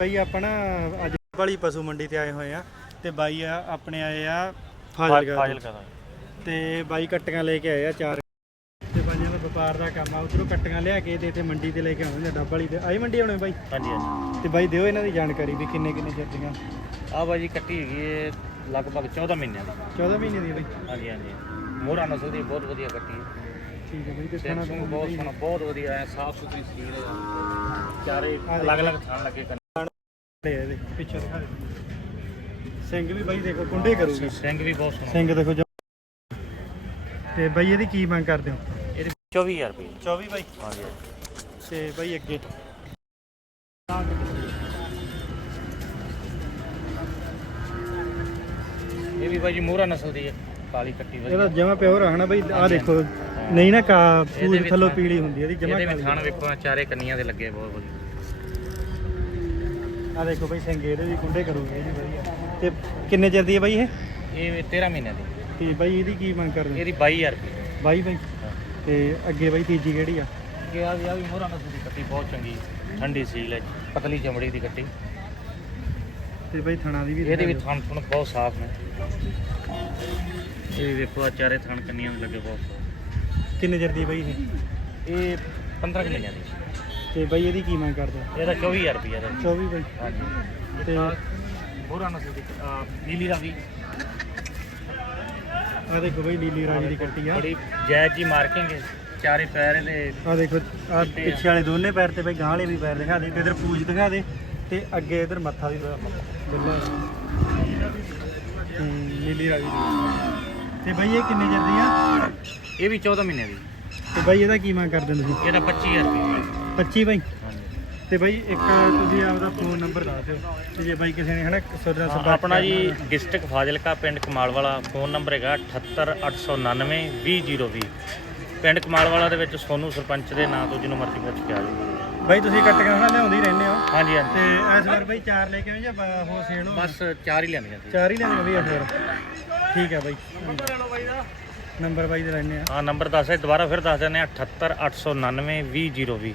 ਬਾਈ ਆਪਾਂ ਨਾ ਅੱਜ ਵਾਲੀ ਪਸ਼ੂ ਮੰਡੀ ਤੇ ਆਏ ਹੋਏ ਆ ਤੇ ਬਾਈ ਆ ਆਪਣੇ ਆਏ ਆ ਫਾਜ਼ਿਲਕਾ ਤੋਂ। ਫਾਜ਼ਿਲਕਾ ਦਾ ਤੇ ਬਾਈ ਕੱਟੀਆਂ ਲੈ ਕੇ ਆਏ ਆ ਚਾਰ। ਤੇ ਬਾਈਆਂ ਦਾ ਵਪਾਰ ਦਾ ਕੰਮ ਆ ਉਧਰੋਂ ਕੱਟੀਆਂ ਲਿਆ ਕੇ ਤੇ ਇੱਥੇ ਮੰਡੀ ਤੇ ਲੈ ਕੇ ਆਉਂਦੇ ਨੇ ਡੱਬ ਵਾਲੀ ਤੇ। ਆਈ ਮੰਡੀ ਆਉਣੇ ਬਾਈ? ਹਾਂਜੀ ਹਾਂਜੀ। ਤੇ ਬਾਈ ਦਿਓ ਇਹਨਾਂ ਦੀ ਜਾਣਕਾਰੀ ਵੀ ਕਿੰਨੇ ਕਿੰਨੇ ਚਿਰ ਦੀਆਂ ਆ ਬਾਜੀ ਕੱਟੀ ਹੈਗੀ ਹੈ ਲਗਭਗ 14 ਮਹੀਨਿਆਂ ਦੀ। 14 ਮਹੀਨੇ ਦੀ ਬਾਈ? ਹਾਂਜੀ ਹਾਂਜੀ। ਮੋਹਰਾ ਨਸਲ ਦੀ ਬਹੁਤ ਵਧੀਆ ਕੱਟੀ ਹੈ ਠੀਕ ਹੈ ਬਾਈ ਤੇ ਤੇ ਖਾਣਾ ਤੁਹਾਨੂੰ ਬਹੁਤ ਸੋਹਣਾ ਬਹੁਤ ਵਧੀਆ ਹੈ ਸਾਫ਼ ਸੁਥਰੀ ਹੈ ਚਾਰੇ ਅਲੱਗ-ਅਲੱਗ ਥਾਂ ਲੱਗੇ ਇਹਦੇ ਪਿੱਛੇ ਦਿਖਾ ਦੇ। ਸਿੰਘ ਵੀ ਬਾਈ ਦੇਖੋ ਕੁੰਡੇ ਕਰੂਗੀ। ਸਿੰਘ ਵੀ ਬਹੁਤ ਸੋਹਣਾ। ਸਿੰਘ ਦੇਖੋ ਜੋ- ਤੇ ਬਾਈ ਇਹਦੀ ਕੀ ਮੰਗ ਕਰਦੇ ਹੋ? ਇਹਦੇ 24000 ਰੁਪਏ। 24 ਬਾਈ? ਹਾਂਜੀ। ਤੇ ਬਾਈ ਅੱਗੇ। ਇਹ ਵੀ ਬਾਜੀ ਮੋਹਰਾ ਨਸਲ ਦੀ ਹੈ ਕਾਲੀ ਕੱਟੀ ਇਹਦਾ ਵਧੀਆ ਜਮਾ ਪਿਓਰ ਆ ਹਨਾ ਬਾਈ? ਆ ਦੇਖੋ ਨਹੀਂ ਨਾ ਕਾ ਇਹਦੇ ਪੂਰੀ ਵਿੱਚ ਥੱਲੋਂ ਪੀਲੀ ਹੁੰਦੀ ਇਹਦੀ ਜਮਾ ਇਹਦੇ ਥਾਣ ਵੇਖੋ ਚਾਰੇ ਕੰਨੀਆਂ ਦੇ ਲੱਗੇ ਬਹੁਤ ਵਧੀਆ। ਆ ਦੇਖੋ ਬਾਈ ਇਹਦੇ ਵੀ ਕੁੰਡੇ ਕਰੂਗੇ ਇਹਦੀ ਵਧੀਆ। ਤੇ ਕਿੰਨੇ ਚਿਰ ਦੀ ਹੈ ਬਾਈ ਇਹ? ਇਹ 13 ਮਹੀਨਿਆਂ ਦੀ। ਤੇ ਬਾਈ ਇਹਦੀ ਕੀ ਮੰਗ ਕਰਦੇ? ਇਹਦੀ 22000 ਰੁਪਏ। ਬਾਈ ਬਾਈ? ਤੇ ਅੱਗੇ ਬਾਈ ਤੀਜੀ ਕਿਹੜੀ ਆ? ਕਿ ਆ ਵੀ ਆ ਵੀ ਮੋਹਰਾ ਨਸਲ ਦੀ ਕੱਟੀ ਬਹੁਤ ਚੰਗੀ। ਠੰਡੀ ਸੀਲ ਹੈ ਪਤਲੀ ਚਮੜੀ ਦੀ ਕੱਟੀ। ਤੇ ਬਾਈ ਥਣਾ ਦੀ ਵੀ ਇਹਦੇ ਵੀ ਥਣ ਥਣ ਬਹੁਤ ਸਾਫ਼ ਨੇ। ਇਹ ਵੇਖੋ ਆ ਚਾਰੇ ਥਣ ਕੰਨੀਆਂ ਦੇ ਲੱਗੇ ਬਹੁਤ। ਕਿੰਨੇ ਚਿਰ ਦੀ ਬਾਈ ਇਹ? ਇਹ 15 ਕੁ ਮਹੀਨਿਆਂ ਦੀ। ਤੇ ਬਾਈ ਇਹਦੀ ਕੀ ਮੰਗ ਕਰਦੇ ਇਹਦਾ 24000 ਰੁਪਏ ਦਾ। 24 ਬਾਈ। ਹਾਂਜੀ। ਤੇ ਮੋਹਰਾ ਨਸਲ ਦੀ ਨੀਲੀ ਰਾਵੀ। ਆ ਦੇਖੋ ਬਾਈ ਨੀਲੀ ਰਾਜੀ ਦੀ ਕੱਟੀ ਆ। ਬੜੀ ਜਾਇਜ਼ ਜੀ ਮਾਰਕਿੰਗ ਹੈ। ਚਾਰੇ ਪੈਰ ਇਹਦੇ ਆ ਦੇਖੋ ਆ। ਪਿੱਛੇ ਵਾਲੇ ਦੋਨੇ ਪੈਰ ਤੇ ਬਾਈ ਗਾਂ ਵਾਲੇ ਵੀ ਪੈਰ ਦਿਖਾ ਦੇ ਤੇ ਇਧਰ ਪੂਛ ਦਿਖਾ ਦੇ ਤੇ ਅੱਗੇ ਇਧਰ ਮੱਥਾ ਵੀ ਬਿੱਲਾ ਹੂੰ, ਨੀਲੀ ਰਾਜੀ ਦੀ ਤੇ ਬਾਈ ਇਹ ਕਿੰਨੇ ਚਿਰ ਦੀ ਆ? ਇਹ ਵੀ 14 ਮਹੀਨਿਆਂ ਦੀ। ਤੇ ਬਾਈ ਇਹਦਾ ਕੀ ਮੰਗ ਕਰਦੇ ਤੁਸੀਂ? ਇਹਦਾ 25000 ਰੁਪਏ 25 ਬਾਈ। ਤੇ ਬਾਈ ਇੱਕ ਤੁਸੀਂ ਆਪਦਾ ਫੋਨ ਨੰਬਰ ਦੱਸ ਦਿਓ। ਤੇ ਜੇ ਬਾਈ ਕਿਸੇ ਨੇ ਹਨਾ ਹਾਂ, ਸੰਪਰਕ ਆਪਣਾ ਜੀ। ਡਿਸਟ੍ਰਿਕਟ ਫਾਜ਼ਿਲਕਾ ਪਿੰਡ ਕਮਾਲਵਾਲਾ ਫੋਨ ਨੰਬਰ ਹੈਗਾ 78899 20020 ਪਿੰਡ ਕਮਾਲਵਾਲਾ ਦੇ ਵਿੱਚ ਸੋਨੂ ਸਰਪੰਚ ਦੇ ਨਾਂ ਤੋਂ ਜਿਹਨੂੰ ਮਰਜ਼ੀ ਪੁੱਛ ਕੇ ਆ ਜਾਓ। ਬਾਈ ਤੁਸੀਂ ਕੱਟ ਕੇ ਹਨਾ ਲਿਆਉਂਦੇ ਹੀ ਰਹਿੰਦੇ ਹੋ। ਹਾਂਜੀ ਹਾਂਜੀ। ਤੇ ਇਸ ਵਾਰ ਬਾਈ ਚਾਰ ਲੈ ਕੇ ਆਏ ਜਾਂ ਹੋਰ ਸੇਲ ਹੋ ਬਸ ਚਾਰ ਹੀ ਲੈਣੀਆਂ ਸੀ ਚਾਰ ਹੀ ਲੈਣੇ ਬਈ ਇਸ ਵਾਰ ਠੀਕ ਹੈ ਬਾਈ। ਨੰਬਰ ਬਾਈ ਦੇ ਲੈਣੇ ਆ। ਹਾਂ ਨੰਬਰ ਦੱਸ ਹੈ ਦੁਬਾਰਾ ਫਿਰ ਦੱਸ ਦਿੰਦੇ ਆ 78899 20020